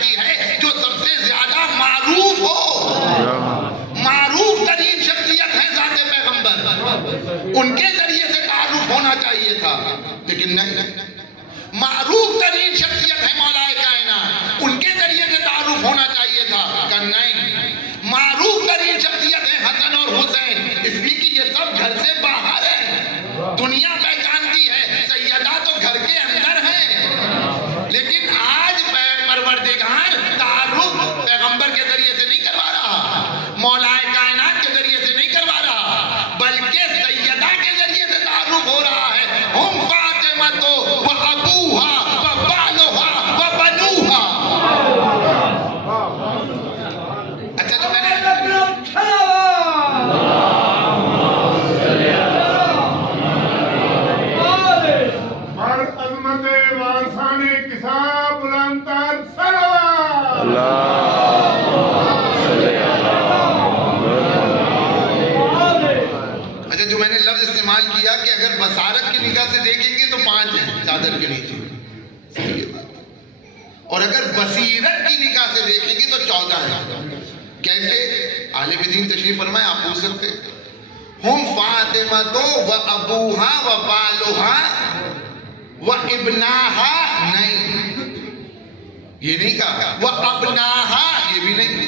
جاتی ہے جو سب سے زیادہ معروف ہو. معروف ترین شخصیت ہے ذات پیغمبر, ان کے ذریعے سے تعارف ہونا چاہیے تھا, لیکن نہیں. معروف ترین شخصیت ہے مولا کائنات, ان کے ذریعے سے تعارف ہونا چاہیے تھا, کہ نہیں. معروف ترین شخصیت ہے حسن اور حسین, اس لیے کہ یہ سب گھر سے باہر ہے, دنیا پہچانتی ہے, سیدہ تو گھر کے اندر ہے. لیکن آج پروردگار تعارف پیغمبر کے ذریعے سے نہیں کروا رہا, مولا کائنات کے ذریعے سے نہیں کروا رہا, بلکہ سیدہ کے ذریعے سے تعارف ہو رہا ہے. ہم فاطمہ تو و ابوہا و بالوہا و بنوہا. اچھا تو میں نے جو میں نے لفظ استعمال کیا کہ اگر بصارت کی نگاہ سے دیکھیں گے تو 5 ہیں چادر کے نیچے, صحیح ہے بات, اور اگر بصیرت کی نگاہ سے دیکھیں گے تو 14 ہیں. کیسے؟ عالم دین تشریف فرمائے, آپ پوچھ سکتے. ہم فاطمہ تو و ابوہا و بالوہا و ابناہا, نہیں, یہ نہیں کہا. و ابناہا, یہ بھی نہیں.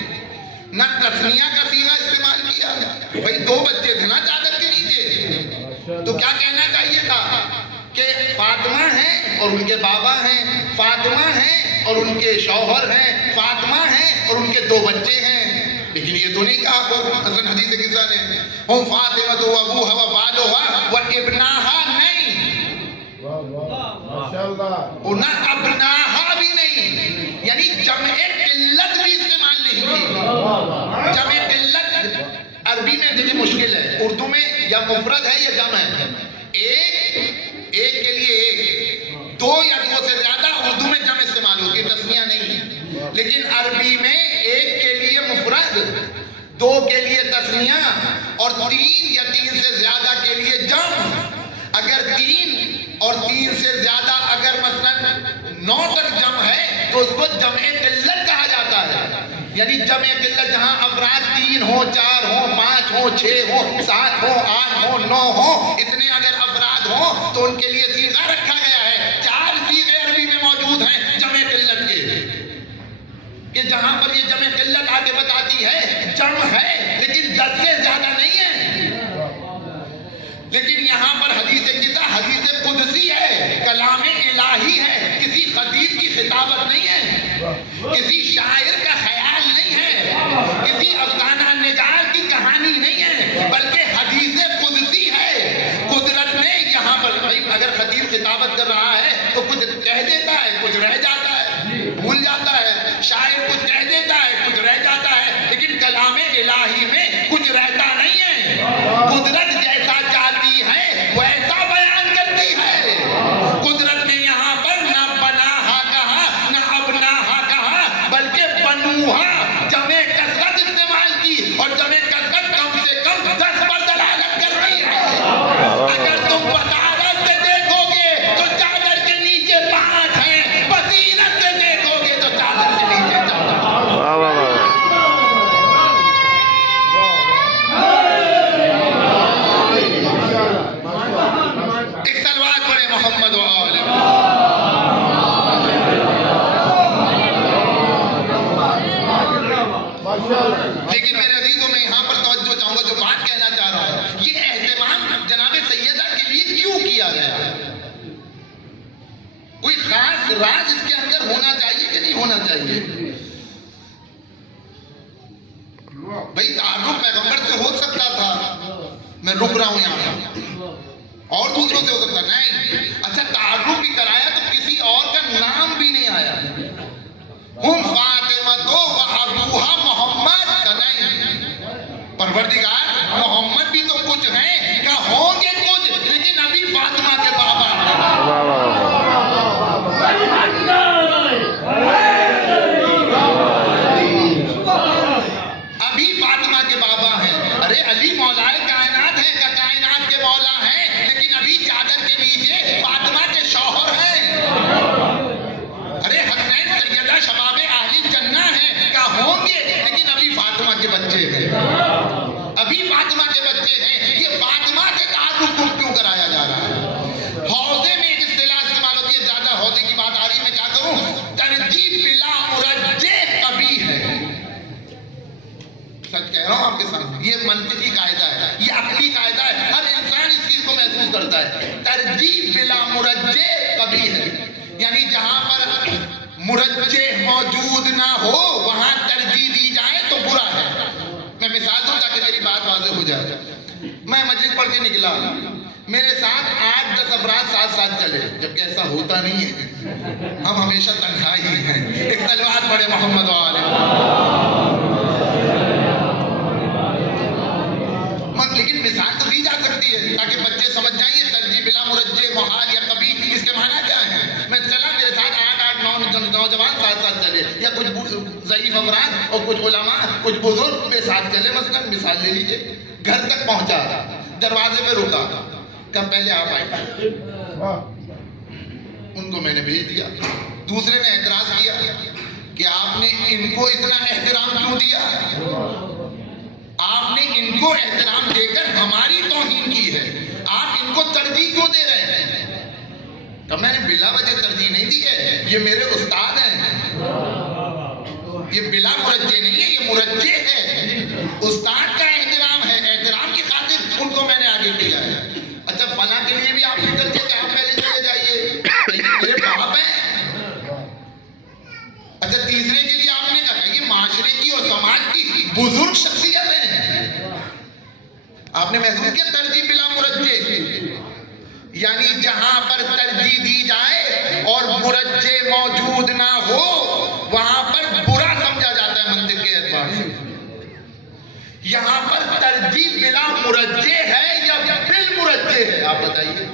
نہ تسنیہ کا صیغہ استعمال کیا. بھئی 2 بچے تھے نا چادر کے نیچے, تو کیا کہنا چاہیے تھا کہ فاطمہ ہیں اور ان کے بابا ہیں, فاطمہ ہیں اور ان کے شوہر ہیں, فاطمہ ہیں اور ان کے 2 بچے ہیں. لیکن یہ تو نہیں کہا مثلا حدیث قصہ نے ہم فاطمہ تو ابوہا و بالوہا و ابناہا, نہیں, اور نہ ابناہا بھی نہیں, یعنی جمع قلت بھی استعمال نہیں کی. جمع قلت عربی میں دیکھیں مشکل ہے, اردو میں یا مفرد ہے یا جمع ہے. ایک کے لیے ایک, 2 یا 2 سے زیادہ اردو میں جمع استعمال ہوتی ہے, تسنیہ نہیں. لیکن عربی میں 1 کے لیے مفرد, 2 کے لیے تسنیہ اور 3 یا 3 سے زیادہ کے لیے جمع. اگر 3 اور 3 سے زیادہ اگر مثلا 9 تک جمع ہے تو اس کو جمع قلت کہا جاتا ہے. یعنی جمع قلت جہاں افراد 3 ہوں, 4 ہوں, 5 ہوں, 6 ہوں, 7 ہوں, 8 ہوں, 9 ہوں, اتنے اگر افراد ہوں تو ان کے لیے صیغہ رکھا گیا ہے. 4 صیغے عربی میں موجود ہیں جمع قلت کے, کہ جہاں پر یہ جمع قلت آگے بتاتی ہے جمع ہے لیکن 10 سے زیادہ نہیں ہے. لیکن یہاں پر حدیث قدسی ہے, کلام الہی ہے, کسی خطیب کی خطابت نہیں ہے, کسی شاعر کا خیال نہیں ہے, کسی افسانہ نگار کی کہانی نہیں ہے, بلکہ حدیث قدسی ہے. قدرت نے یہاں پر, اگر خطیب خطابت کر رہا ہے تو کچھ کہہ دیتا ہے, کچھ رہ جاتا ہے, بھول جاتا ہے. شاعر کچھ کہہ دیتا ہے, کچھ رہ جاتا ہے, لیکن کلام الہی میں کچھ رہتا نہیں ہے. قدرت جیسا چاہتی ہے ویسا بیان کرتی ہے. قدرت نے یہاں پر نہ بناہا کہا نہ ابناہا کہا, بلکہ بنوہا جمع کثرت استعمال کی, اور جمع کثرت کم سے کم 10 پر دلالت کرتی ہے. اگر تم بصارت سے دیکھو گے تو چادر کے نیچے 5 ہیں, بصیرت سے دیکھو گے تو چادر کے نیچے 14. ایک سلوات پڑھے محمد و آل لیکن میرے عزیزوں میں یہاں پر توجہ چاہوں گا, جو بات کہنا چاہ رہا ہوں, یہ اہتمام جناب سیدہ کے لیے کیوں کیا گیا؟ کوئی خاص راز اس کے اندر ہونا چاہیے کہ نہیں ہونا چاہیے؟ بھئی تعارف پیغمبر سے ہو سکتا تھا, میں رک رہا ہوں یہاں, اور دوسروں سے ہو سکتا نہیں. اچھا تعارف بھی کرایا تو کسی اور کا نام بھی نہیں آیا. ہم فاطمہ تو و ابوہا محمد, کا نہیں. پروردگار محمد بھی تو کچھ ہیں, کہ ہوں گے کچھ, لیکن ابھی فاطمہ کے بابا ہیں. ابھی فاطمہ کے بابا ہیں. ارے علی مولا کائنات ہے, کہ کائنات کے مولا ہیں, لیکن ابھی چادر کے نیچے فاطمہ کے شوہر ہیں. ارے حسنین سیدہ شباب اہل منطقی قاعدہ ہے، یہ عقلی قاعدہ ہے، ہر انسان اس چیز کو محسوس کرتا ہے. ترجیح بلا مرجح کبھی ہے، یعنی جہاں پر مرجح موجود نہ ہو وہاں ترجیح دی جائے تو برا ہے. میں مثال دوں تاکہ میری بات واضح ہو جائے. میں مجلس پڑھ کے نکلا، میرے ساتھ 8-10 افراد ساتھ ساتھ چلے، جبکہ ایسا ہوتا نہیں ہے، ہم ہمیشہ تنہا ہی ہیں. ایک صلوات پڑھے محمد لیکن مثال تو دی جا سکتی ہے تاکہ بچے سمجھ جائیں یہ ترجیح بلا مرجح محال یا کبھی اس کے معنی کیا ہے. میں چلا، میرے ساتھ 8-9 نوجوان ساتھ ساتھ چلے، یا کچھ ضعیف افراد اور کچھ علماء کچھ بزرگ میرے ساتھ چلے. مثال لے لیجیے. گھر تک پہنچا، دروازے پہ رکا، کب پہلے آپ آئے، ان کو میں نے بھیج دیا. دوسرے نے اعتراض کیا کہ آپ نے ان کو اتنا احترام کیوں دیا، آپ نے ان کو احترام دے کر ہماری توہین کی ہے، آپ ان کو ترجیح کیوں دے رہے ہیں. تو میں نے بلا وجہ ترجیح نہیں دی ہے، یہ میرے استاد ہیں، یہ بلا مرجح نہیں ہے، یہ مرجح ہے. استاد کا احترام ہے، احترام کی خاطر ان کو میں نے آگے کیا ہے. اچھا فلاں کے لیے بھی آپ نے کر دیا کہ آپ پہلے چلے جائیے، میرے باپ ہیں. اچھا تیسرے کے لیے آپ نے کہا یہ معاشرے کی اور سماج کی بزرگ شخصیت ہے، آپ نے محسوس کیا ترجیح بلا مرجح، یعنی جہاں پر ترجیح دی جائے اور مرجح موجود نہ ہو وہاں پر برا سمجھا جاتا ہے منطق کے اعتبار سے. یہاں پر ترجیح بلا مرجح ہے یا بالمرجح ہے، آپ بتائیے.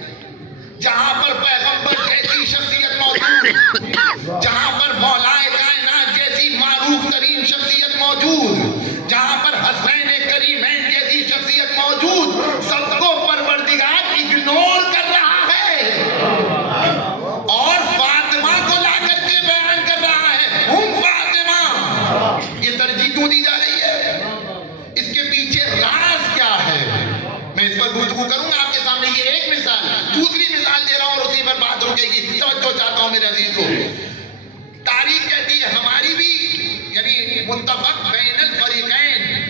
جہاں پر پیغمبر جیسی شخصیت موجود، جہاں پر مولائے کائنات جیسی معروف ترین شخصیت موجود، جہاں پر حسین کریمین جیسی شخصیت موجود، سب کو پروردگار اگنور کر رہا ہے اور فاطمہ کو لا کر کے بیان کر رہا ہے ہم فاطمہ. یہ ترجیح کیوں دی جا رہی ہے، اس کے پیچھے راز کیا ہے، میں اس پر گفتگو کروں گا آپ کے سامنے. یہ ایک مثال. دوسری مثال دے رہا ہوں اور اسی پر بات رکے گی. توجہ چاہتا ہوں میرے عزیزو. تاریخ کہتی ہے ہماری بھی، یعنی متفق بین الفریقین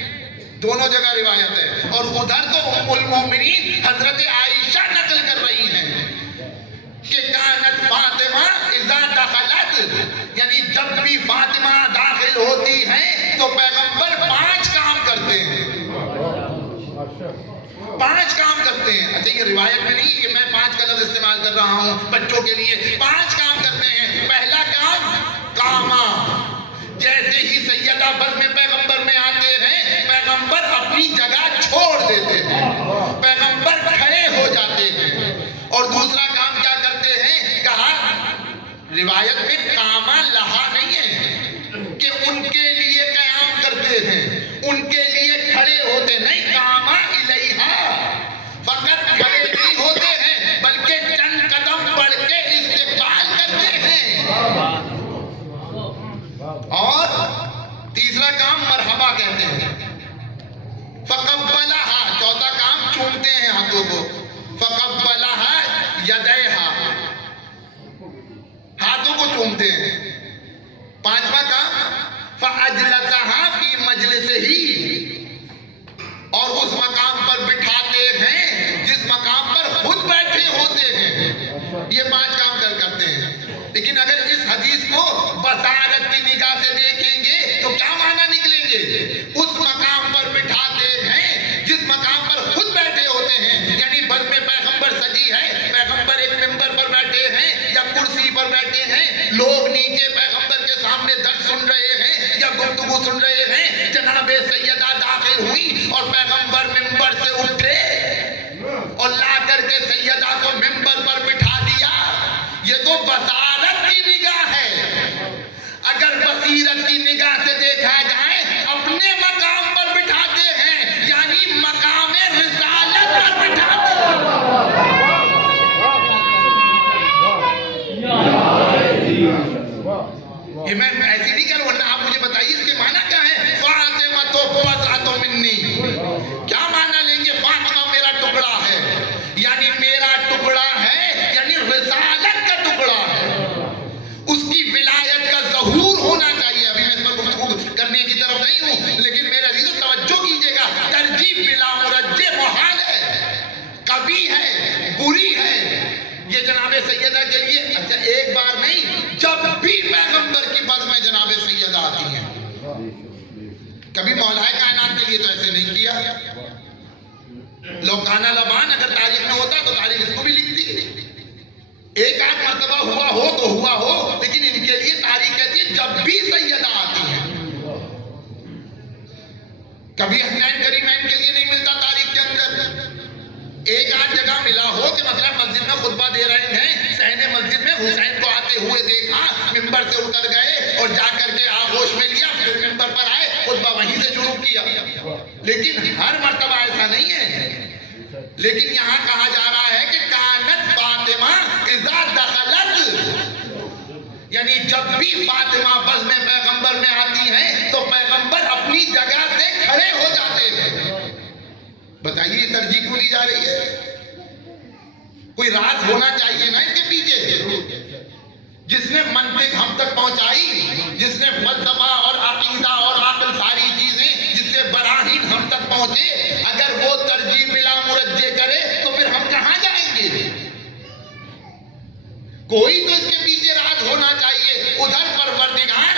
دونوں جگہ روایت ہے، اور ادھر تو ام المومنین حضرت عائشہ نقل کر رہی ہیں کہ کانت فاطمہ اذا دخلت، یعنی جب بھی فاطمہ داخل ہوتی ہیں تو پیغمبر 5 کام کرتے ہیں. 5 کام کرتے ہیں. اچھا یہ روایت میں نہیں کہ میں 5 کا لفظ استعمال کر رہا ہوں بچوں کے لیے. 5 کام کرتے ہیں. پہلا کام قاما، جیسے ہی سیدہ بزم پیغمبر میں آتے ہیں پیغمبر اپنی جگہ چھوڑ دیتے ہیں، پیغمبر کھڑے ہو جاتے ہیں. اور دوسرا کام کیا کرتے ہیں، کہا روایت میں قاما لہا نہیں ہے کہ ان کے لیے قیام کرتے ہیں، ان کے لیے کھڑے ہوتے نہیں. قاما الیہا، فقط کھڑے نہیں ہوتے ہیں بلکہ چند قدم بڑھ کے استقبال کرتے ہیں. اور تیسرا کام مرحبا کہتے ہیں. فقبلہا، چوتھا کام چومتے ہیں ہاتھوں کو. فقبلہا یدیہا، ہاتھوں کو چومتے ہیں. 5واں کام فاجلسہا فی مجلسہی، اور اس مقام پر بٹھاتے ہیں جس مقام پر خود بیٹھے ہوتے ہیں. یہ 5 کام کرتے ہیں. لیکن اگر اس حدیث کو بصارت کی نگاہ سے دیکھیں گے تو کیا معنی نکلیں گے، اس مقام پر بٹھاتے ہیں جس مقام پر خود بیٹھے ہوتے ہیں. یعنی بزم پیغمبر سجی ہے، پیغمبر ایک منبر پر بیٹھے ہیں یا کرسی پر بیٹھے ہیں، لوگ نیچے پیغمبر کے سامنے درس سن رہے ہیں یا گفتگو سن رہے ہیں. جناب سیدہ داخل ہوئی اور پیغمبر منبر سے اٹھے اور لا کر کے سیدہ کو منبر پر بٹھا دیا. یہ تو بصارت کی نگاہ ہے. اگر بصیرت کی نگاہ سے دیکھا جائے اپنے مقام پر بٹھاتے ہیں، یعنی مقام رسالت پر بٹھاتے ہیں. یہ میں ایسی نہیں کروں، ورنہ آپ مجھے بتائیے اس کے معنی کیا ہے. فاطمہ تو بضعۃ منی، کیا معنی لیں گے؟ فاطمہ میرا ٹکڑا ہے، یعنی میرا ٹکڑا ہے، یعنی رسالت کا ٹکڑا ہے. اس کی ولایت کا ظہور ہونا چاہیے. ابھی میں اس پر گفتگو کرنے کی طرف نہیں ہوں، لیکن میرے عزیزو توجہ کیجئے گا. ترجیح کبھی مولا کائنات کے لیے تو ایسے نہیں کیا. لوکانہ لبان اگر تاریخ میں ہوتا تو تاریخ اس کو بھی لکھتی. ایک آدھ مرتبہ ہوا ہو تو ہوا ہو, لیکن ان کے لیے تاریخ کہتی ہے جب بھی سیدہ آتی ہیں. کبھی حسنین کریمین کے لیے نہیں ملتا تاریخ کے اندر. ایک آدھ جگہ ملا ہو کہ مثلا مسجد میں خطبہ دے رہے ہیں, صحن مسجد میں حسین کو آتے ہوئے دیکھا, ممبر سے اتر گئے اور جا کر کے آغوش میں لیا, پھر ممبر پر آئے, خطبہ وہیں سے شروع کیا. لیکن ہر مرتبہ ایسا نہیں ہے. لیکن یہاں کہا جا رہا ہے کہ کانت فاطمہ اذا دخلت, یعنی جب بھی فاطمہ بزم پیغمبر میں آتی ہیں تو پیغمبر اپنی جگہ سے کھڑے ہو جاتے ہیں. بتائیے یہ ترجیح کیوں لی جا رہی ہے؟ کوئی راز ہونا چاہیے نا اس کے پیچھے. جس نے منطق ہم تک پہنچائی, جس نے فلسفہ اور عقیدہ اور عقل ساری چیزیں جس سے براہین ہم تک پہنچے, اگر وہ ترجیح بلا مرجع کرے تو پھر ہم کہاں جائیں گے؟ کوئی تو اس کے پیچھے راز ہونا چاہیے. ادھر پروردگار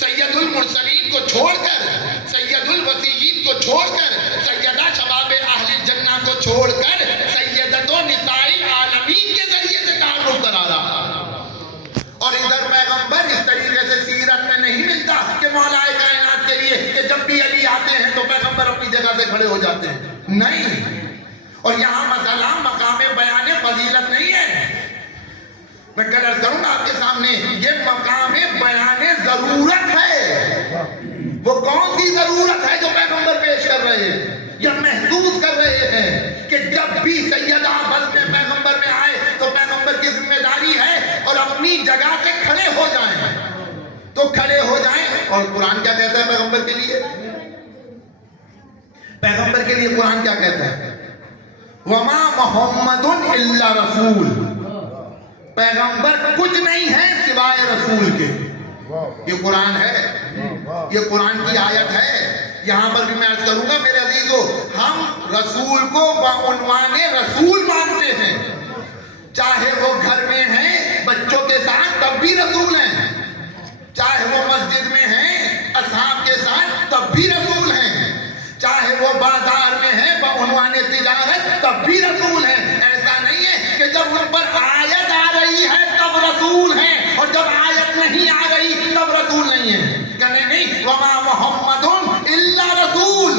سید المرسلین کو چھوڑ کر, سید الوصیین کو چھوڑ کر, سیدہ شباب اہل الجنہ کو چھوڑ کر سیدۃ نساء العالمین کے ذریعے سے تعارف کرا رہا. اور ادھر پیغمبر اس طریقے سے سیرت میں نہیں ملتا کہ مولا کائنات کے لیے کہ جب بھی علی آتے ہیں تو پیغمبر اپنی جگہ سے کھڑے ہو جاتے ہیں. نہیں. اور یہاں مسئلہ مقام بیان فضیلت نہیں ہے. میں کل عرض کروں گا آپ کے سامنے, یہ مقام بیان ضرورت ہے. وہ کون سی ضرورت ہے جو پیغمبر پیش کر رہے ہیں یا محسوس کر رہے ہیں کہ جب بھی سیدہ بزم پیغمبر میں آئے تو پیغمبر کی ذمہ داری ہے اور اپنی جگہ سے کھڑے ہو جائیں تو کھڑے ہو جائیں. اور قرآن کیا کہتا ہے پیغمبر کے لیے؟ پیغمبر کے لیے قرآن کیا کہتا ہے؟ وما محمد الا رسول, پیغمبر کچھ نہیں ہے سوائے رسول کے. یہ قرآن ہے, یہ قرآن کی آیت ہے. یہاں پر بھی میں عرض کروں گا میرے عزیزو, ہم رسول کو بعنوان رسول مانتے ہیں. چاہے وہ گھر میں ہیں بچوں کے ساتھ تب بھی رسول ہیں, چاہے وہ مسجد میں ہیں اصحاب کے ساتھ تب بھی رسول ہیں, چاہے وہ بازار میں ہیں بعنوان تجارت تب بھی رسول ہیں. ایسا نہیں ہے کہ جب ان پر آیت آ رہی ہے تب رسول ہیں اور جب آیت نہیں آ رہی تب رسول نہیں ہے. کہنے نہیں, وما محمد الا رسول,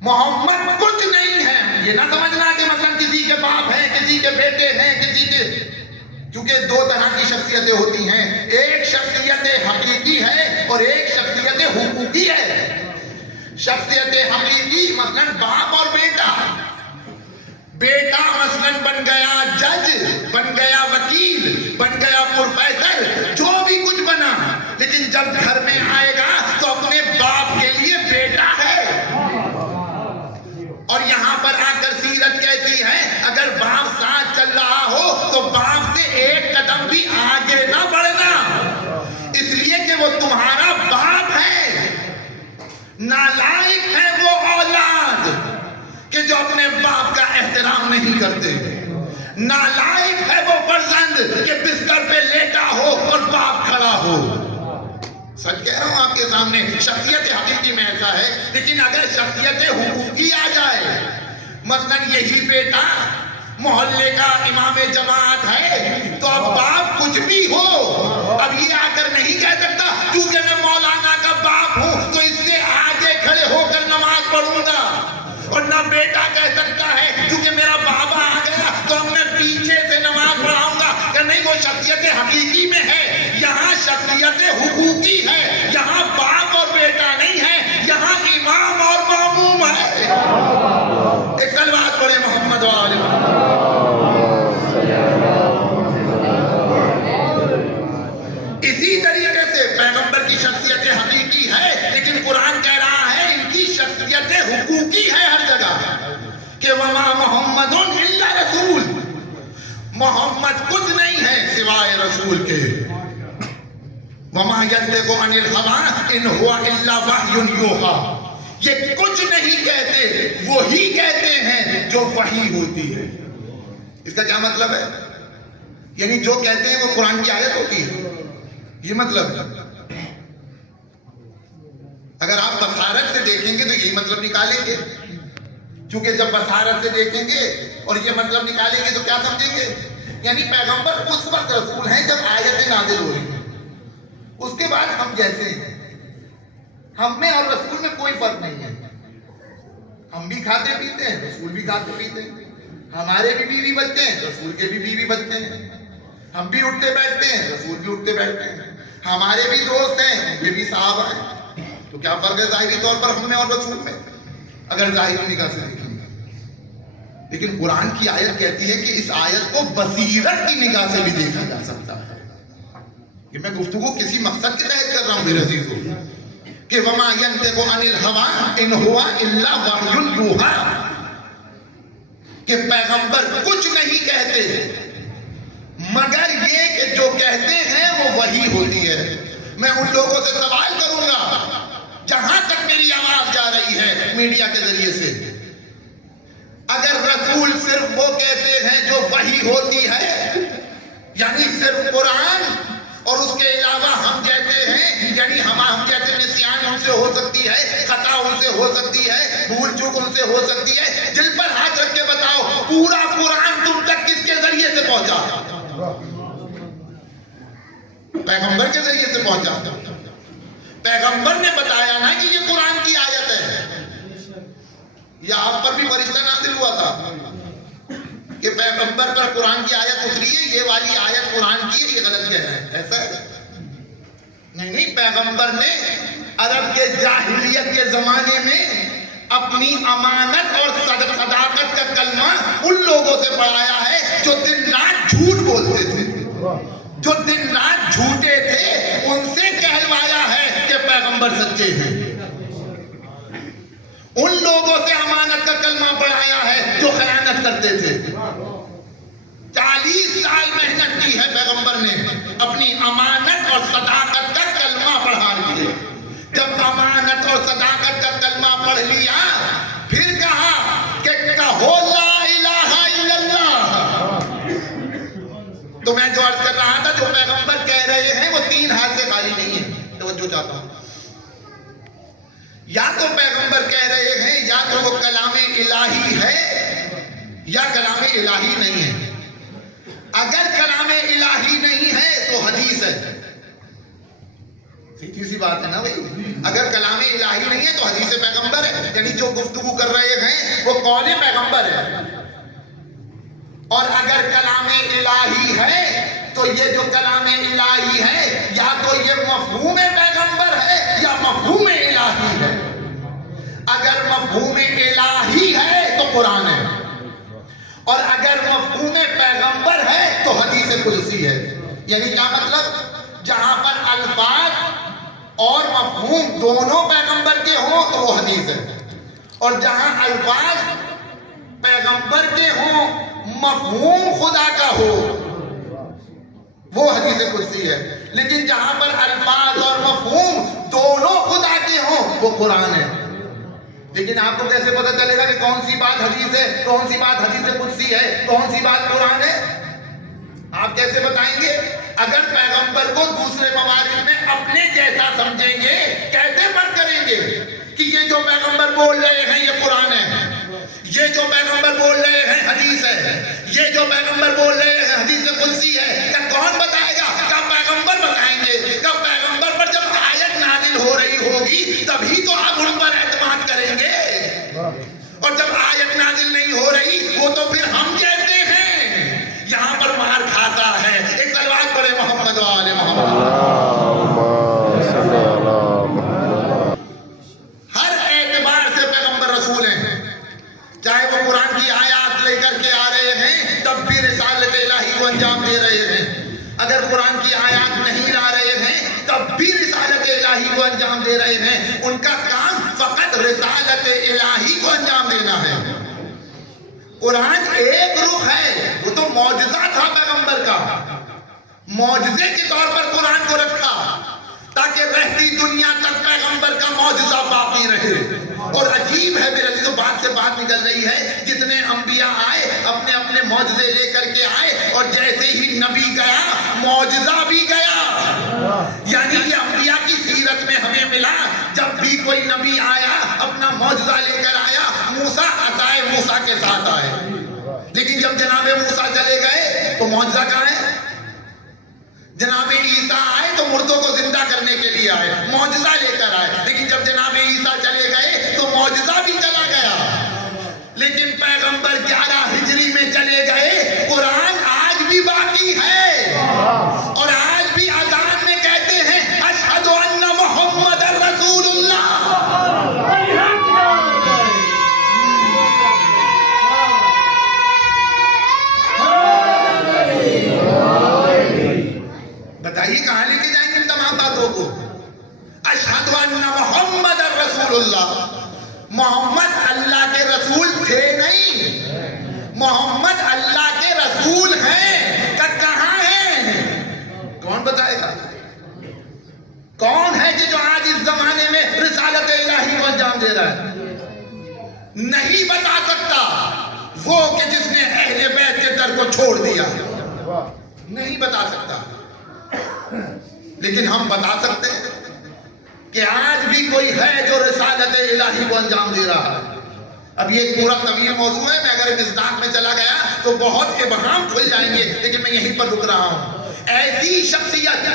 محمد کچھ نہیں ہے. یہ نہ سمجھنا کہ مثلا کسی کے باپ ہیں, کسی کے بیٹے ہیں, کسی کے, کیونکہ دو طرح کی شخصیتیں ہوتی ہیں. ایک شخصیت حقیقی ہے اور ایک شخصیت حقوقی ہے. شخصیت حقیقی مثلا باپ اور بیٹا. بیٹا مثلا بن گیا جج, بن گیا وکیل, بن گیا پروفیسر, جو بھی کچھ بنا, لیکن جب گھر میں آئے گا تو اپنے باپ کے لیے بیٹا ہے. اور یہاں پر آ کر سیرت کہتی ہے اگر باپ ساتھ چل رہا ہو تو باپ سے ایک قدم بھی آگے نہ بڑھنا, اس لیے کہ وہ تمہارا باپ ہے. نالائق ہے وہ اولاد کہ جو اپنے باپ کا احترام نہیں کرتے. نالائق ہے وہ فرزند کہ بستر پہ لیٹا ہو اور باپ کھڑا ہو. سچ کہہ رہا ہوں آپ کے سامنے, شخصیت حقیقی میں ایسا ہے. لیکن اگر شخصیت حقوقی آ جائے, مثلا یہی بیٹا محلے کا امام جماعت ہے تو اب باپ کچھ بھی ہو, اب یہ آ کر نہیں کہہ سکتا کیونکہ میں مولانا کا باپ ہوں تو اس سے آگے کھڑے ہو کر نماز پڑھوں گا. اور نہ بیٹا کہہ سکتا ہے کیونکہ میرا بابا آ گیا تو اب میں پیچھے سے نماز پڑھاؤں گا. کہ نہیں, وہ شخصیت حقیقی میں ہے. یہاں شخصیت حقوقی ہے, یہاں باپ اور بیٹا نہیں ہے, یہاں امام اور ماموم ہے. ایک صلوات پڑھے محمد و آل محمد. اسی طریقے سے پیغمبر کی شخصیت حقیقی ہے, لیکن قرآن کہہ رہا ہے ان کی شخصیت حقوقی ہے ہر جگہ کہ وما محمد الا رسول, محمد کچھ نہیں ہے سوائے رسول کے. وما ينطق عن الهوى ان هو الا وحی یوحی, یہ کچھ نہیں کہتے, وہی کہتے ہیں جو وحی ہوتی ہے. اس کا کیا مطلب ہے؟ یعنی جو کہتے ہیں وہ قرآن کی آیت ہوتی ہے, یہ مطلب ہے. آپ بصارت سے دیکھیں گے تو یہی مطلب نکالیں گے، کیونکہ جب بصارت سے دیکھیں گے اور یہ مطلب نکالیں گے تو کیا سمجھیں گے؟ یعنی پیغمبر اس وقت رسول ہیں جب آیتیں نازل ہو رہی ہیں، اس کے بعد ہم جیسے ہیں، ہم میں اور رسول میں کوئی فرق نہیں ہے، ہم بھی کھاتے پیتے ہیں، رسول بھی کھاتے پیتے ہیں، ہمارے بھی بیوی بچے ہیں، رسول کے بھی بیوی بچے ہیں، ہم بھی اٹھتے بیٹھتے ہیں، رسول بھی اٹھتے بیٹھتے ہیں، ہمارے بھی دوست ہیں، ان کے بھی صحابہ ہیں، تو کیا فرق ہے ظاہری طور پر ہم میں اور رسول میں اگر ظاہری نگاہ سے دیکھیں گے؟ لیکن قرآن کی آیت کہتی ہے کہ اس آیت کو بصیرت کی نگاہ سے بھی دیکھا جا سکتا ہے۔ کہ میں گفتگو کسی مقصد کے تحت کر رہا ہوں میرے عزیزو، کہ وَمَا يَنْطِقُ عَنِ الْهَوَىٰ إِنْ هُوَ إِلَّا وَحْيٌ يُوحَىٰ، کہ پیغمبر کچھ نہیں کہتے مگر یہ کہ جو کہتے ہیں وہ وحی ہوتی ہے۔ میں ان لوگوں سے سوال کروں گا جہاں تک میری آواز جا رہی ہے میڈیا کے ذریعے سے، اگر رسول صرف وہ کہتے ہیں جو وحی ہوتی ہے، یعنی صرف قرآن، اور اس کے علاوہ ہم کہتے ہیں، یعنی ہم کہتے ہیں نسیان ان سے ہو سکتی ہے، خطا ان سے ہو سکتی ہے، بھول چوک ان سے ہو سکتی ہے، دل پر ہاتھ رکھ کے بتاؤ پورا قرآن تم تک کس کے ذریعے سے پہنچا؟ پیغمبر کے ذریعے سے پہنچا۔ پیغمبر نے بتایا نا کہ یہ قرآن کی آیت ہے، یا آپ پر بھی فرشتہ نازل ہوا تھا کہ پیغمبر پر قرآن کی آیت اتری ہے، یہ والی آیت قرآن کی ہے، یہ غلط کہہ رہے ہیں، ایسا ہے؟ نہیں، پیغمبر نے عرب کے جاہلیت کے زمانے میں اپنی امانت اور صداقت کا کلمہ ان لوگوں سے پڑھایا ہے جو دن رات جھوٹ بولتے تھے، جو دن رات جھوٹے تھے، ان سے کہلوایا ہے کہ پیغمبر سچے ہیں۔ ان لوگوں سے امانت کا کلمہ پڑھایا ہے جو خیانت کرتے تھے۔ 40 سال محنت کی ہے پیغمبر نے اپنی امانت اور صداقت کا کلمہ پڑھانے کے لیے۔ جب امانت اور صداقت کا کلمہ پڑھ لیا، پھر کہا کہ کہو لا الہ الا اللہ۔ تو میں جو عرض کر رہا تھا، جو پیغمبر کہہ رہے ہیں وہ 3 ہاتھ سے خالی نہیں ہے، توجہ چاہتا ہوں۔ یا تو پیغمبر کہہ رہے ہیں یا تو وہ کلام الہی ہے یا کلام الہی نہیں ہے۔ اگر کلام الہی نہیں ہے تو حدیث ہے، سیدھی سی بات ہے نا بھائی۔ اگر کلام الہی نہیں ہے تو حدیث پیغمبر ہے، یعنی جو گفتگو کر رہے ہیں وہ قول پیغمبر ہے۔ اور اگر کلام الہی ہے تو یہ جو کلام الہی ہے یا تو یہ مفہوم پیغمبر ہے یا مفہوم الہی ہے۔ اگر مفہوم الہی ہے تو قرآن ہے، اور اگر مفہوم پیغمبر ہے تو حدیث قدسی ہے۔ یعنی کیا مطلب؟ جہاں پر الفاظ اور مفہوم دونوں پیغمبر کے ہوں تو وہ حدیث ہے، اور جہاں الفاظ پیغمبر کے ہوں مفہوم خدا کا ہو وہ حدیث قدسی ہے۔ لیکن جہاں پر الفاظ اور مفہوم دونوں خدا کے ہوں وہ قرآن ہے۔ لیکن آپ کو کیسے پتہ چلے گا کہ کون سی بات حدیث ہے، کون سی بات حدیث قدسی ہے، کون سی بات قرآن ہے؟ آپ کیسے بتائیں گے؟ اگر پیغمبر کو دوسرے موارد میں اپنے جیسا سمجھیں گے، کیسے فرق کریں گے کہ یہ جو پیغمبر بول رہے ہیں یہ قرآن ہے، یہ جو پیغمبر بول رہے ہیں حدیث ہے، یہ جو پیغمبر بول رہے ہیں حدیث قدسی ہے؟ کیا کون بتائے گا؟ کیا پیغمبر بتائیں گے؟ کیا پیغمبر پر جب آیت نازل ہو رہی ہوگی تبھی تو آپ ان پر اعتماد کریں گے، اور جب آیت نازل نہیں ہو رہی وہ تو پھر ہم کہتے ہیں یہاں پر مار کھاتا ہے۔ ایک صلوات پڑھے محمد و آل محمد۔ ہر اعتبار سے پیغمبر رسول ہیں، چاہے وہ قرآن کی آیات لے کر کے آ رہے ہیں تب بھی رسالت الہی کو انجام دے رہے ہیں، اگر قرآن کی آیات نہیں لا رہے ہیں تب بھی رسالت الہی کو انجام دے رہے ہیں۔ ان کا کام فقط رسالت الہی کو انجام دینا ہے۔ قرآن ایک رخ ہے، وہ تو معجزہ تھا پیغمبر کا، معجزے کے طور پر قرآن کو رکھا تاکہ رہتی دنیا تک پیغمبر کا معجزہ باقی رہے۔ اور عجیب ہے میرے عزیزو، بات سے بات نکل رہی ہے، جتنے انبیاء آئے اپنے اپنے معجزے لے کر کے آئے، اور جیسے ہی نبی گیا معجزہ بھی گیا۔ یعنی یہ انبیاء کی سیرت میں ہمیں ملا، جب بھی کوئی نبی لیکن جب جناب موسیٰ چلے گئے تو معجزہ کہاں ہے؟ جناب عیسیٰ آئے تو مردوں کو زندہ کرنے کے لیے آئے، معجزہ لے کر آئے، لیکن جب جناب عیسیٰ چلے گئے تو معجزہ بھی چلا گیا۔ لیکن پیغمبر 11 ہجری میں چلے گئے، قرآن آج بھی باقی ہے، اور آج بھی اذان میں کہتے ہیں اشہد ان محمد رسول اللہ۔ بتائیے کہاں لے کے جائیں گے ان تمام باتوں کو؟ اشہد ان محمد رسول اللہ۔ محمد اللہ کے رسول تھے نہیں، محمد اللہ کے رسول ہیں، کہاں ہیں؟ کون بتائے گا؟ کون ہے جو آج اس زمانے میں رسالت الہی کو انجام دے رہا ہے؟ نہیں بتا سکتا وہ کہ جس نے اہل بیت کے در کو چھوڑ دیا، نہیں بتا سکتا۔ لیکن ہم بتا سکتے ہیں کہ آج بھی کوئی ہے جو رسالت الہی کو انجام دے رہا ہے۔ اب یہ ایک پورا طویل موضوع ہے، میں اگر مصداق میں چلا گیا تو بہت ابہام کھل جائیں گے، لیکن میں یہیں پر رک رہا ہوں۔ ایسی شخصیت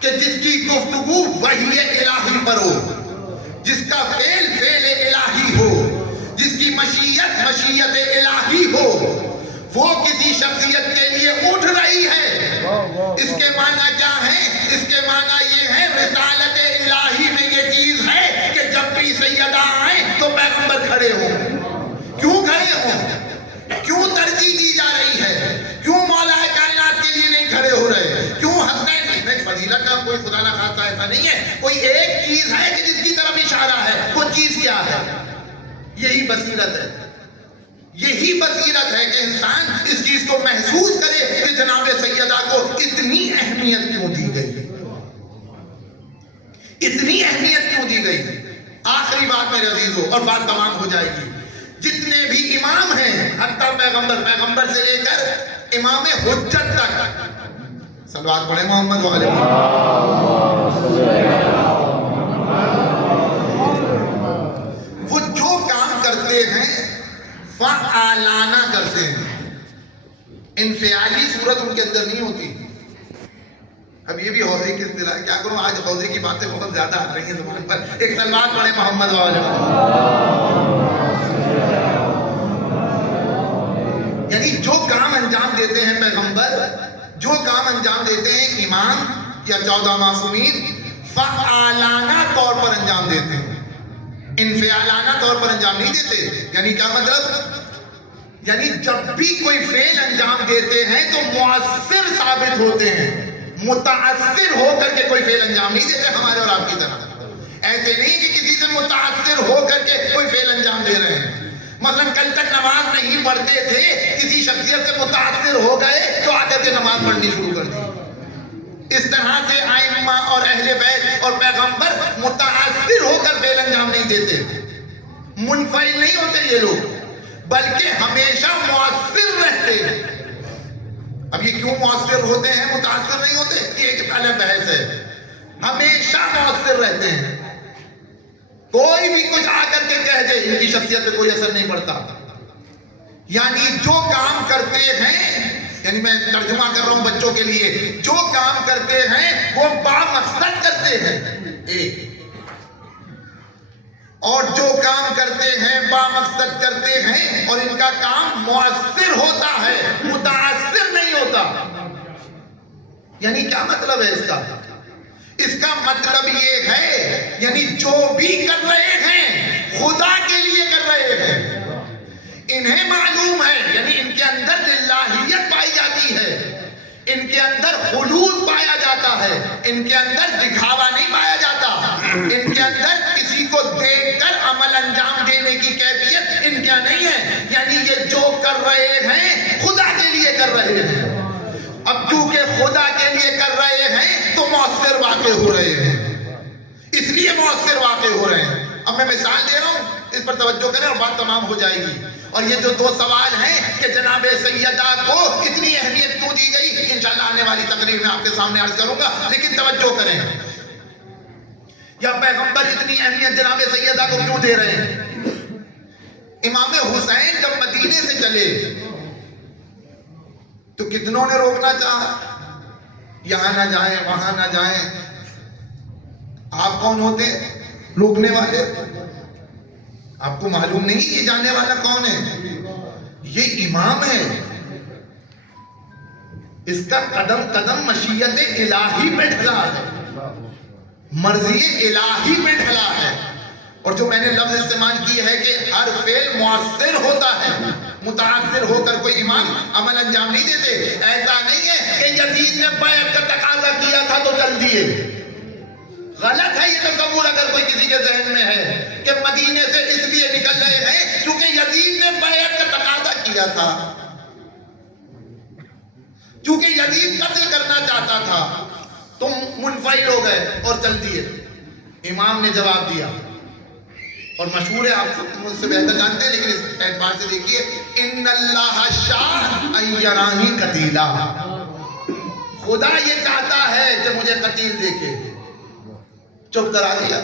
کہ جس کی گفتگو وحی الہی پر ہو، جس کا فعل فعل الہی ہو، جس کی مشیت مشیت الہی ہو، وہ کسی شخصیت کے لیے اٹھ رہی ہے۔ اس کے معنی کیا ہے؟ اس کے معنی یہ ہے رسالت الہی میں یہ چیز ہے کہ جب بھی سیدہ آئیں تو پیغمبر کھڑے ہوں۔ کیوں کھڑے ہوں؟ کیوں ترجیح دی جا رہی ہے؟ کیوں مولا کائنات کے لیے نہیں کھڑے ہو رہے؟ کیوں حسنین؟ اس میں فضیلت کا کوئی خدا نہ خواستہ ایسا نہیں ہے، کوئی ایک چیز ہے کہ جس کی طرف اشارہ ہے۔ وہ چیز کیا ہے؟ یہی بصیرت ہے۔ یہی بصیرت ہے کہ انسان اس چیز کو محسوس کرے کہ جناب سیدہ کو اتنی اہمیت کیوں دی گئی، اتنی اہمیت کیوں دی گئی۔ آخری بات میرے عزیزو، اور بات تمام ہو جائے گی۔ جتنے بھی امام ہیں، حتیٰ پیغمبر سے لے کر امام حجت تک، صلوات پڑھیں محمد وعلیہ وہ جو کام کرتے ہیں فعالانہ کرتے ہیں، انفعالی صورت ان کے اندر نہیں ہوتی۔ اب یہ بھی حوضی کی اصطلاح ہے، کیا کروں آج حوضی کی باتیں بہت زیادہ آ رہی ہیں زبان پر۔ ایک صلوات پڑھیں محمد وعلیہ۔ یعنی جو کام انجام دیتے ہیں پیغمبر، جو کام انجام دیتے ہیں امام یا 14 معصومین، فعالانہ طور پر انجام دیتے ہیں، انفعالانہ طور پر انجام نہیں دیتے۔ یعنی کیا مطلب؟ یعنی جب بھی کوئی فعل انجام دیتے ہیں تو مؤثر ثابت ہوتے ہیں، متاثر ہو کر کے کوئی فعل انجام نہیں دیتے ہمارے اور آپ کی طرح۔ ایسے نہیں کہ کسی سے متاثر ہو کر کے کوئی فعل انجام دے رہے ہیں۔ مثلا کل تک نماز نہیں پڑھتے تھے، کسی شخصیت سے متاثر ہو گئے تو آ کر کے نماز پڑھنی شروع کر دی۔ اس طرح سے ائمہ اور اہل بیت اور پیغمبر متاثر ہو کر فعل انجام نہیں دیتے، منفعل نہیں ہوتے یہ لوگ، بلکہ ہمیشہ مؤثر رہتے ہیں۔ اب یہ کیوں مؤثر ہوتے ہیں، متاثر نہیں ہوتے، یہ ایک الگ بحث ہے۔ ہمیشہ مؤثر رہتے ہیں، کوئی بھی کچھ آ کر کے کہہ دے ان کی شخصیت پہ کوئی اثر نہیں پڑتا۔ یعنی جو کام کرتے ہیں، یعنی میں ترجمہ کر رہا ہوں بچوں کے لیے، جو کام کرتے ہیں وہ با مقصد کرتے ہیں ایک، اور جو کام کرتے ہیں با مقصد کرتے ہیں، اور ان کا کام مؤثر ہوتا ہے، متاثر نہیں ہوتا۔ یعنی کیا مطلب ہے اس کا؟ اس کا مطلب یہ ہے یعنی جو بھی کر رہے ہیں خدا کے لیے کر رہے ہیں، انہیں معلوم ہے، یعنی ان کے اندر للہیت پائی جاتی ہے، ان کے اندر خلوص پایا جاتا ہے، ان کے اندر دکھاوا نہیں پایا جاتا، ان کے اندر کسی کو دیکھ کر عمل انجام دینے کی کیفیت ان کے نہیں ہے۔ یعنی یہ جو کر رہے ہیں خدا کے لیے کر رہے ہیں۔ اب چونکہ خدا کے لیے کر رہے ہیں تو مؤثر واقع ہو رہے ہیں، اس لیے مؤثر واقع ہو رہے ہیں۔ اب میں مثال دے رہا ہوں، اس پر توجہ کریں اور بات تمام ہو جائے گی۔ اور یہ جو دو سوال ہیں کہ جناب سیدہ کو اتنی اہمیت کیوں دی گئی، انشاءاللہ آنے والی تقریر میں آپ کے سامنے عرض کروں گا، لیکن توجہ کریں، یا پیغمبر اتنی اہمیت جناب سیدہ کو کیوں دے رہے ہیں؟ امام حسین جب مدینے سے چلے تو کتنوں نے روکنا چاہا یہاں نہ جائیں وہاں نہ جائیں. آپ کون ہوتے روکنے والے؟ آپ کو معلوم نہیں یہ جانے والا کون ہے؟ یہ امام ہے. اس کا قدم قدم مشیت الہی میں ڈھلا ہے, مرضی الہی میں ڈھلا ہے. اور جو میں نے لفظ استعمال کی ہے کہ ہر فعل مؤثر ہوتا ہے, متاثر ہو کر کوئی امام عمل انجام نہیں دیتے. ایسا نہیں ہے کہ یزید نے بیعت کا تقاضا کیا تھا تو چل دیے. غلط ہے یہ تصور اگر کوئی کسی کے ذہن میں ہے کہ مدینے سے اس لیے نکل رہے ہیں کیونکہ یزید نے بیعت کا تقاضا کیا تھا, کیونکہ یزید قتل کرنا چاہتا تھا, تم منفعل ہو گئے اور چل دیے. امام نے جواب دیا, اور مشہور ہے, آپ سب مجھ سے بہتر جانتے ہیں, لیکن اس اعتبار سے دیکھیے, ان اللہ شاء ان یرانی قتیلا, خدا یہ چاہتا ہے کہ مجھے قتیل دیکھے. چپ کرا دیا,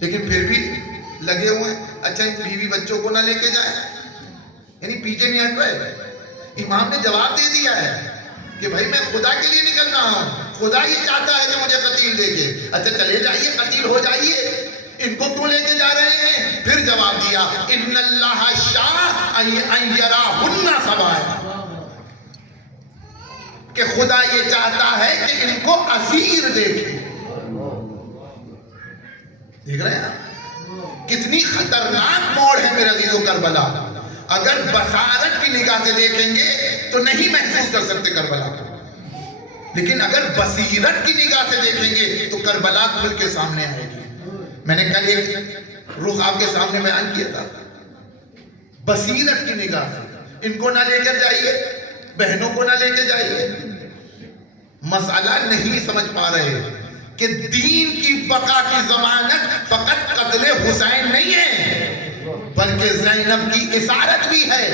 لیکن پھر بھی لگے ہوئے. اچھا بیوی بچوں کو نہ لے کے جائے, یعنی پیچھے نہیں ہٹ رہے. امام نے جواب دے دیا ہے کہ بھائی میں خدا کے لیے نکل رہا ہوں, خدا یہ چاہتا ہے کہ مجھے قتیل دیکھے. اچھا چلے جائیے, قتیل ہو جائیے, ان کو کیوں لے کے جا رہے ہیں؟ پھر جواب دیا ان اللہ شاء ان یراہن سوائے, کہ خدا یہ چاہتا ہے کہ ان کو اسیر دیکھے. دیکھ رہے ہیں کتنی خطرناک موڑ ہے میرے عزیزو کربلا. اگر بصارت کی نگاہ سے دیکھیں گے تو نہیں محسوس کر سکتے کربلا کو, لیکن اگر بصیرت کی نگاہ سے دیکھیں گے تو کربلا کھل کے سامنے آئے گی. میں نے کل ایک رخ آپ کے سامنے بیان کیا تھا, بصیرت کی نگاہ سے. ان کو نہ لے کر جائیے, بہنوں کو نہ لے کے جائیے. مسئلہ نہیں سمجھ پا رہے کہ دین کی بقا کی ضمانت فقط قتل حسین نہیں ہے, بلکہ زینب کی اسارت بھی ہے,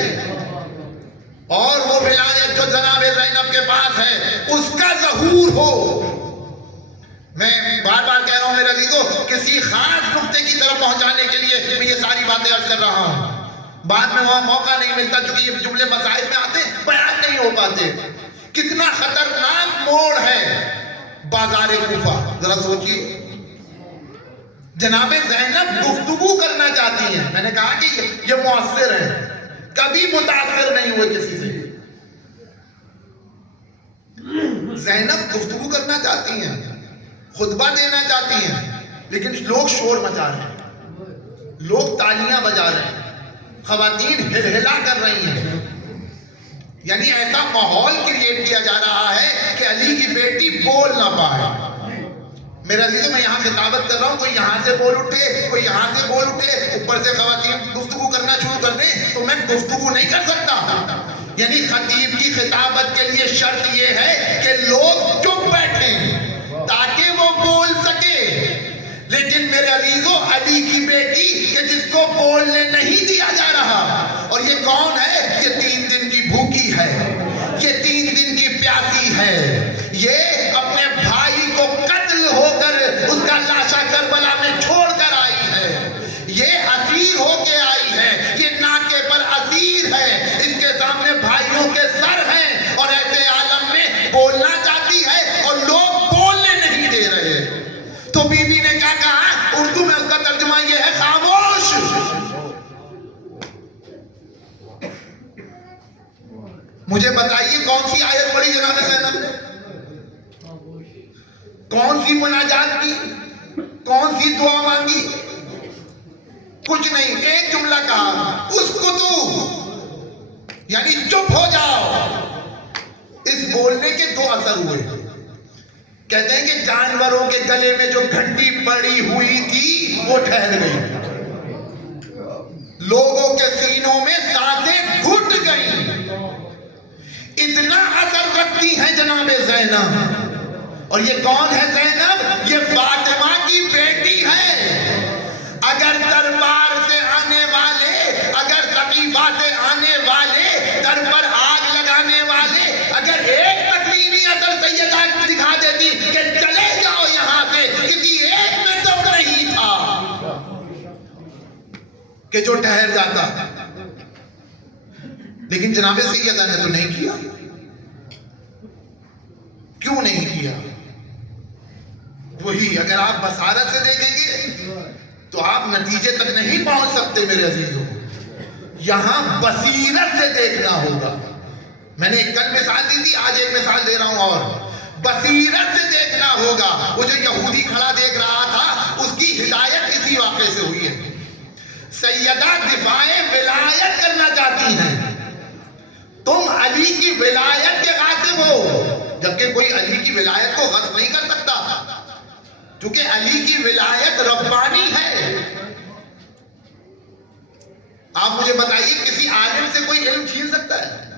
اور وہ ولایت جو جناب زینب کے پاس ہے اس کا ظہور ہو. میں بار بار کہہ رہا ہوں میرے عزیزو, کسی خاص نقطے کی طرف پہنچانے کے لیے میں یہ ساری باتیں عرض کر رہا ہوں. بعد میں وہاں موقع نہیں ملتا, چونکہ یہ جملے مسائل میں آتے بیان نہیں ہو پاتے. کتنا خطرناک موڑ ہے بازار کوفہ. ذرا سوچئے, جناب زینب گفتگو کرنا چاہتی ہیں. میں نے کہا کہ یہ مؤثر ہے, کبھی متاثر نہیں ہوئے کسی سے. زینب گفتگو کرنا چاہتی ہیں, خطبہ دینا چاہتی ہیں, لیکن لوگ شور مچا رہے ہیں, لوگ تالیاں بجا رہے ہیں, خواتین ہل ہلا کر رہی ہیں. یعنی ایسا ماحول کریٹ کیا جا رہا ہے کہ علی کی بیٹی بول نہ پائے. میرا عزیزو میں یہاں خطابت کر رہا ہوں, کوئی یہاں سے بول اٹھے, کوئی یہاں سے بول اٹھے, اوپر سے خواتین گفتگو کرنا شروع کر دیں تو میں گفتگو نہیں کر سکتا. یعنی خطیب کی خطابت کے لیے شرط یہ ہے کہ لوگ چپ بیٹھیں تاکہ وہ بول سکے. لیکن میرے عزیزو علی کی بیٹی کہ جس کو بولنے نہیں دیا جا رہا, اور یہ کون ہے؟ یہ 3 دن کی بھوکی ہے, یہ 3 دن کی پیاسی ہے, یہ اپنے بھائی کو قتل ہو کر اس کا لاشا کربلا میں چھوڑ کر آئی ہے, یہ اسیر ہو کے آئی ہے, یہ ناکے پر اسیر ہے, اس کے سامنے بھائیوں کے سر ہیں, اور ایسے عالم میں بولنا چاہتی ہے اور لوگ بولنے نہیں دے رہے. تو بی بی نے کیا کہا؟ اردو میں اس کا ترجمہ یہ ہے, خاموش. مجھے بتائیے کون سی آیت پڑھی جناب زینب نے؟ کون سی مناجات کی؟ کون سی دعا مانگی؟ کچھ نہیں, ایک جملہ کہا, اسکتو, یعنی چپ ہو جاؤ. اس بولنے کے 2 اثر ہوئے. کہتے ہیں کہ جانوروں کے گلے میں جو گھنٹی پڑی ہوئی تھی وہ ٹھہر گئی, لوگوں کے سینوں میں سانسیں گھٹ گئیں. اتنا اثر رکھتی ہیں جناب زینب. اور یہ کون ہے زینب؟ یہ فاطمہ کی بیٹی ہے. اگر دربار سے آنے والے, اگر ثقیفہ سے آنے والے, در پر آگ لگانے والے اگر ایک تکلیمی اثر سیدہ دکھا دیتی کہ چلے جاؤ یہاں سے, کسی ایک میں دم نہیں تھا کہ جو ٹھہر جاتا. لیکن جناب سیدہ نے تو نہیں کیا. کیوں نہیں کیا؟ وہی اگر آپ بصارت سے دیکھیں گے تو آپ نتیجے تک نہیں پہنچ سکتے میرے عزیزوں. یہاں بصیرت سے دیکھنا ہوگا. میں نے ایک کل مثال دی تھی, آج ایک مثال دے رہا ہوں اور. بصیرت سے دیکھنا ہوگا. وہ جو یہودی کھڑا دیکھ رہا تھا اس کی ہدایت اسی واقعے سے ہوئی ہے. سیدہ دفاع ولایت کرنا چاہتی ہیں, تم علی کی ولایت کے غاصب ہو, جبکہ کوئی علی کی ولایت کو غصب نہیں کر سکتا کیونکہ علی کی ولایت ربانی ہے. آپ مجھے بتائیے کسی عالم سے کوئی علم چھین سکتا ہے؟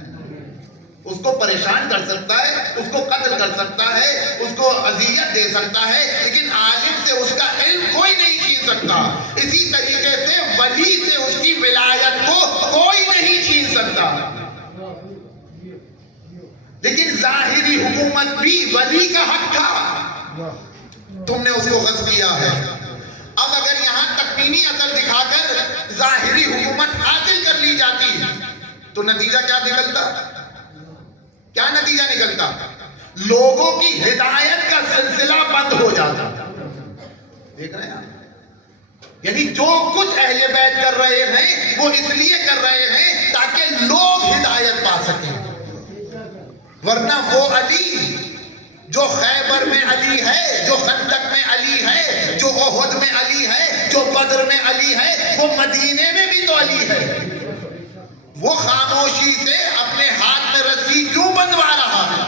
اس کو پریشان کر سکتا ہے, اس کو قتل کر سکتا ہے, اس کو اذیت دے سکتا ہے, لیکن عالم سے اس کا علم کوئی نہیں چھین سکتا. اسی طریقے سے ولی سے اس کی ولایت کو کوئی نہیں چھین سکتا. لیکن ظاہری حکومت بھی ولی کا حق تھا, تم نے اس کو غصب کیا ہے. اب اگر یہاں تکوینی اثر دکھا کر ظاہری حکومت حاصل کر لی جاتی تو نتیجہ کیا نکلتا؟ کیا نتیجہ نکلتا؟ لوگوں کی ہدایت کا سلسلہ بند ہو جاتا. دیکھ رہے ہیں آپ, یعنی جو کچھ اہل بیت کر رہے ہیں وہ اس لیے کر رہے ہیں تاکہ لوگ ہدایت پا سکیں. ورنہ وہ علی جو خیبر میں علی ہے, جو خندق میں علی ہے, جو احد میں علی ہے, جو بدر میں علی ہے, وہ مدینے میں بھی تو علی ہے. وہ خاموشی سے اپنے ہاتھ میں رسی کیوں بندھوا رہا ہے؟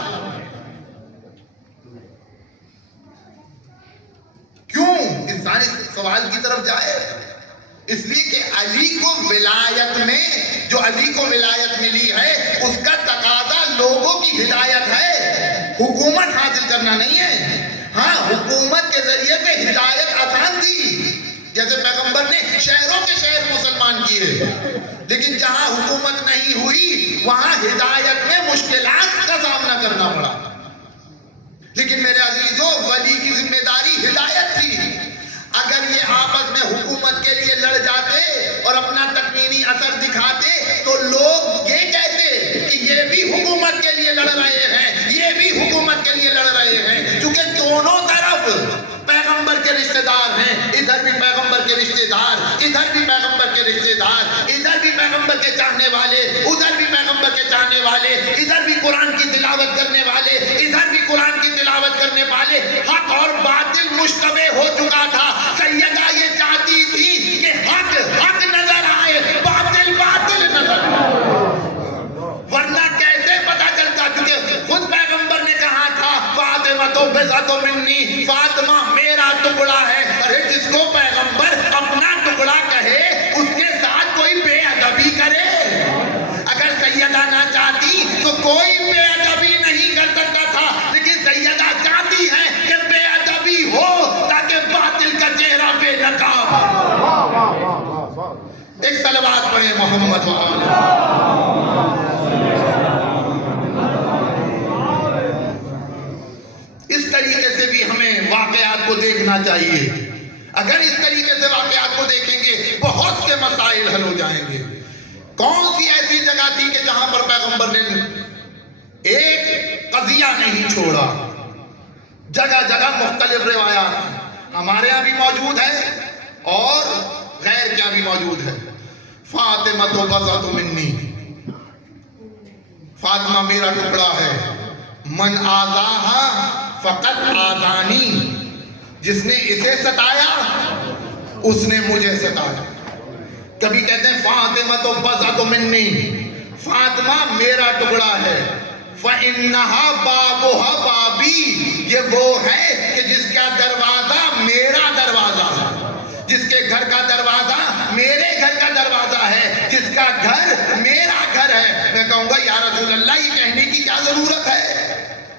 کیوں؟ انسان اس سوال کی طرف جائے. اس لیے کہ علی کو ولایت میں, جو علی کو ولایت ملی ہے اس کا تقاضا لوگوں کی ہدایت ہے, حکومت حاصل کرنا نہیں ہے. ہاں حکومت کے ذریعے سے ہدایت آسان تھی, جیسے پیغمبر نے شہروں کے شہر مسلمان کیے, لیکن جہاں حکومت نہیں ہوئی وہاں ہدایت میں مشکلات کا سامنا کرنا پڑا. لیکن میرے عزیزوں, ولی کی ذمہ داری ہدایت تھی. اگر یہ آپس میں حکومت کے لیے لڑ جاتے اور اپنا تکوینی اثر دکھاتے تو لوگ یہ کہتے کہ یہ بھی حکومت کے لیے لڑ رہے ہیں, یہ بھی حکومت کے لیے لڑ رہے ہیں, کیونکہ دونوں طرف پیغمبر کے رشتہ دار ہیں. ادھر بھی پیغمبر کے رشتہ دار, ادھر بھی پیغمبر کے رشتہ دار, ادھر بھی پیغمبر کے چاہنے والے, ادھر بھی پیغمبر کے چاہنے والے, ادھر بھی قرآن کی تلاوت کرنے والے, ادھر بھی قرآن کی تلاوت کرنے والے. حق اور باطل مشتبہ ہو چکا تھا. سیدہ یہ چاہتی تھی کہ حق حق نظر آئے, باطل باطل نظر آئے. ورنہ کیسے پتا چلتا؟ کیونکہ خود پیغمبر نے کہا تھا فاطمہ تو بضعۃ منی, فاطمہ میرا ٹکڑا ہے. ارے جس کو پیغمبر اپنا ٹکڑا کہے اس کے ساتھ کوئی بے ادبی کرے. اگر سیدہ نہ چاہتی تو کوئی بے ادبی نہیں کر سکتا تھا, لیکن سیدہ چاہتی ہے کہ بے ادبی ہو تاکہ باطل کا چہرہ بے نقاب. ایک صلوات پڑھیں محمد و آلہ. اس طریقے سے بھی ہمیں واقعات کو دیکھنا چاہیے. اگر اس طریقے سے واقعات کو دیکھیں گے بہت سے مسائل حل ہو جائیں گے. کون سی ایسی جگہ تھی کہ جہاں پر پیغمبر نے ایک قضیہ نہیں چھوڑا؟ جگہ جگہ مختلف روایات ہیں, ہمارے یہاں بھی موجود ہے اور غیر کے یہاں بھی موجود ہے. فاطمہ تو بضعۃ منی, فاطمہ میرا ٹکڑا ہے. من آذاہا فقط آذانی, جس نے اسے ستایا اس نے مجھے ستایا. کبھی کہتے ہیں فاطمہ تو بضعۃ منی, فاطمہ میرا ٹکڑا ہے. فَإِنَّهَا بَابُهَا بَابِي, یہ وہ ہے کہ جس کا دروازہ میرا دروازہ ہے, جس کے گھر کا دروازہ میرے گھر کا دروازہ ہے, جس کا گھر میرا گھر ہے. میں کہوں گا یا رسول اللہ یہ کہنے کی کیا ضرورت ہے؟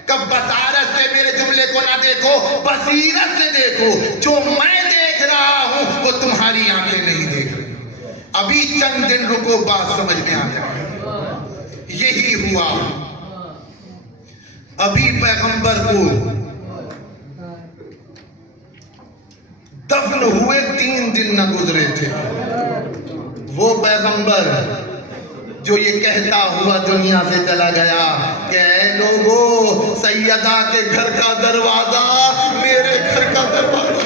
کب بصارت سے میرے جملے کو نہ دیکھو, بصیرت سے دیکھو. جو میں دیکھ رہا ہوں وہ تمہاری آنکھیں نہیں دیکھ رہی. ابھی چند دن رکو, بات سمجھ میں آ جائے. یہی ہوا. ابھی پیغمبر کو دفن ہوئے 3 دن نہ گزرے تھے. وہ پیغمبر جو یہ کہتا ہوا دنیا سے چلا گیا کہ اے لوگو سیدہ کے گھر کا دروازہ میرے گھر کا دروازہ،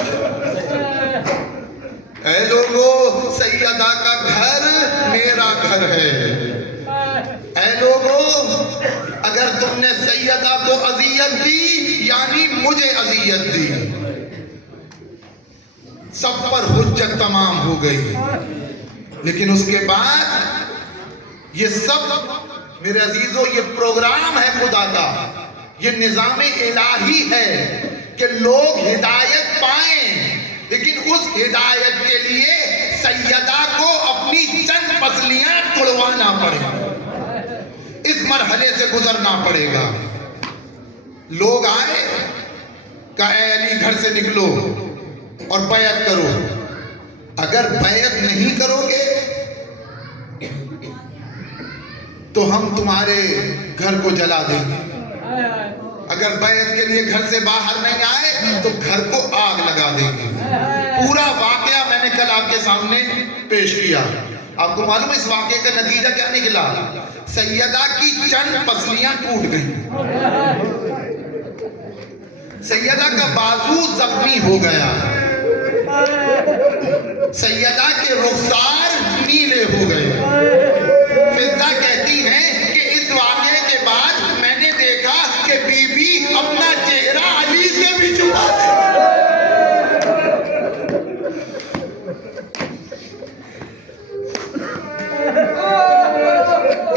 اے لوگو سیدہ کا گھر میرا گھر ہے۔ اے لوگو اگر تم نے سیدہ کو اذیت دی یعنی مجھے اذیت دی، سب پر حجت تمام ہو گئی۔ لیکن اس کے بعد یہ سب میرے عزیزوں یہ پروگرام ہے خدا کا، یہ نظام الہی ہے کہ لوگ ہدایت پائیں، لیکن اس ہدایت کے لیے سیدہ کو اپنی چند پسلیاں توڑوانا پڑے، اس مرحلے سے گزرنا پڑے گا۔ لوگ آئے کہ اے علی گھر سے نکلو اور بیعت کرو، اگر بیعت نہیں کرو گے تو ہم تمہارے گھر کو جلا دیں گے، اگر بیعت کے لیے گھر سے باہر نہیں آئے تو گھر کو آگ لگا دیں گے۔ پورا واقعہ میں نے کل آپ کے سامنے پیش کیا۔ آپ کو معلوم ہے اس واقعے کا نتیجہ کیا نکلا؟ سیدہ کی چند پسلیاں ٹوٹ گئیں، سیدہ کا بازو زخمی ہو گیا، سیدہ کے رخسار نیلے ہو گئے۔ فضہ کہتی ہیں کہ اس واقعے کے بعد میں نے دیکھا کہ بی بی اپنا چہرہ علی سے بھی چھپا دے۔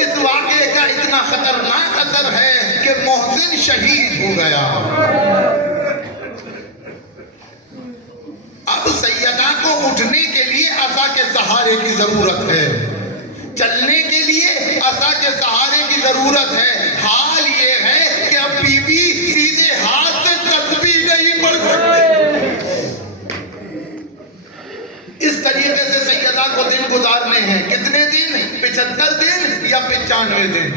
اس واقعے کا اتنا خطرناک اثر ہے کہ محسن شہید ہو گیا۔ اب سیدہ کو اٹھنے کے لیے عصا کے سہارے کی ضرورت ہے، چلنے کے لیے عصا کے سہارے کی ضرورت ہے۔ حال یہ ہے کہ اب بی بی سیدھے ہاتھ سے تسبیح نہیں پڑھ سکتے۔ اس طریقے سے سیدہ کو دن گزارنے ہیں، کتنے دن؟ 75 دن یا 95 دن؟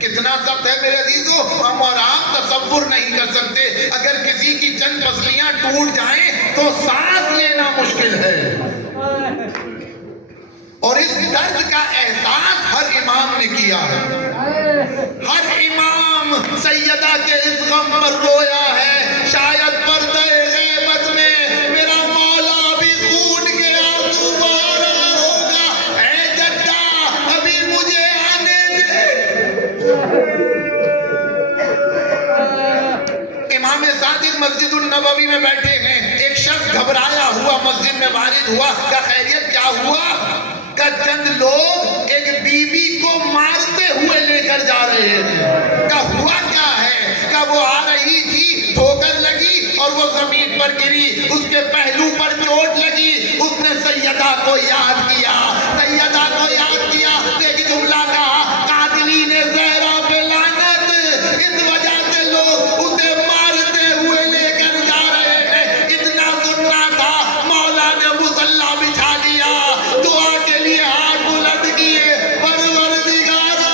کتنا سخت ہے میرے عزیزو، ہم اور آپ تصور نہیں کر سکتے۔ اگر کسی کی چند پسلیاں ٹوٹ جائیں تو سانس لینا مشکل ہے، اور اس درد کا احساس ہر امام نے کیا ہے۔ ہر امام سیدہ کے اس غم پر رویا ہے۔ شاید پردہ غیبت میں میرا مولا بھی خون کے آنسو بہا رہا ہوگا، اے جدہ ابھی مجھے آنے دے۔ امام صادق مسجد النبوی میں بیٹھے ہیں، ایک شخص گھبرایا ہوا مسجد میں وارد ہوا، کہ خیریت کیا ہوا؟ کہ چند لوگ ایک بی بی کو مارتے ہوئے لے کر جا رہے ہیں۔ کہ ہوا کیا ہے؟ کہ وہ آ رہی تھی، ٹھوکر لگی اور وہ زمین پر گری، اس کے پہلو پر چوٹ لگی، اس نے سیدہ کو یاد کیا، سیدہ کو یاد کیا، ایک جملہ کہا، قاتلین زہرا پہ لعنت، اس وجہ سے لوگ اسے مارتے ہوئے لے کر جا رہے ہیں۔ اتنا سننا تھا، مولا نے مصلی بچھا دیا، دعا کے لیے ہاتھ بلند کیے، پروردگارا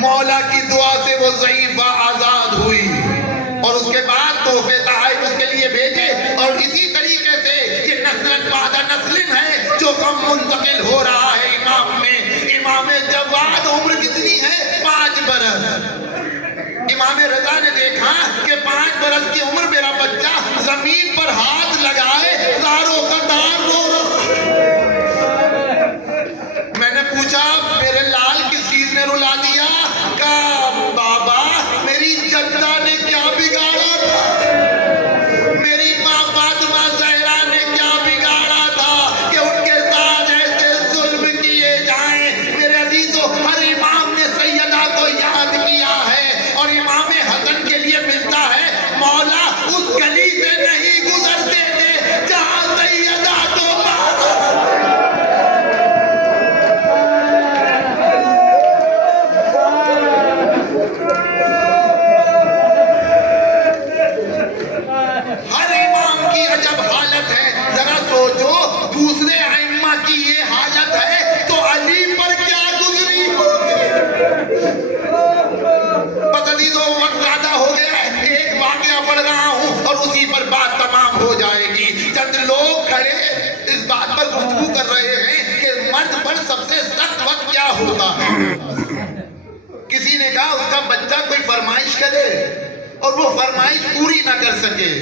مولا کی دعا سے وہ ضعیفہ آزاد ہوئی، اور اس کے بعد تحفے تحائف اس کے لیے بھیجے۔ اور اسی طریقے سے یہ نسل بعد نسل ہے جو غم منتقل ہو رہا ہے امام میں۔ امام جواد عمر کتنی ہے؟ 5 برس۔ امام رضا نے دیکھا کہ 5 برس کی عمر میرا بچہ زمین پر ہاتھ لگائے زاروں کا دار رو رہا۔ میں نے پوچھا میرے لال کس چیز نے رلا دیا؟ کہا بابا میری جدہ نے کیا بگاڑا تھا، میری ماں فاطمہ زہرا نے کیا بگاڑا تھا کہ ان کے ساتھ ایسے ظلم کیے جائیں۔ میرے عزیزو ہر امام نے سیدہ کو یاد کیا ہے، اور امام حسن کے لیے ملتا ہے مولا اس گلی سے نہیں گزرتے تھے نے کہا اس کا بچہ کوئی فرمائش کرے اور وہ فرمائش پوری نہ کر سکے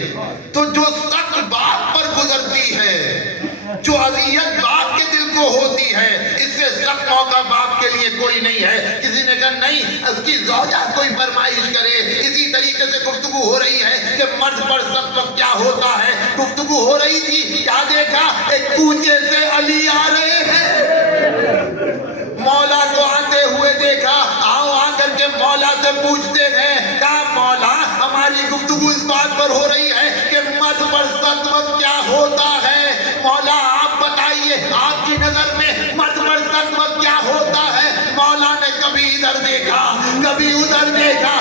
تو جو سخت باپ پر گزرتی ہے، جو اذیت باپ کے دل کو ہوتی ہے، اس سے سخت موقع باپ کے لیے کوئی نہیں ہے۔ کسی نے کہا نہیں، اس کی زوجہ کوئی فرمائش کرے۔ اسی طریقے سے گفتگو ہو رہی ہے کہ مرد پر سخت وقت کیا ہوتا ہے۔ گفتگو ہو رہی تھی، کیا دیکھا؟ ایک کوچے سے علی آ رہے ہیں، مولا کو آتے ہوئے دیکھا۔ آؤ آ کر کے مولا سے پوچھتے ہیں، کہا مولا ہماری گفتگو اس بات پر ہو رہی ہے کہ مرد پر سخت وقت کیا ہوتا ہے، مولا آپ بتائیے آپ کی نظر میں مرد پر سخت وقت کیا ہوتا ہے۔ مولا نے کبھی ادھر دیکھا، کبھی ادھر دیکھا،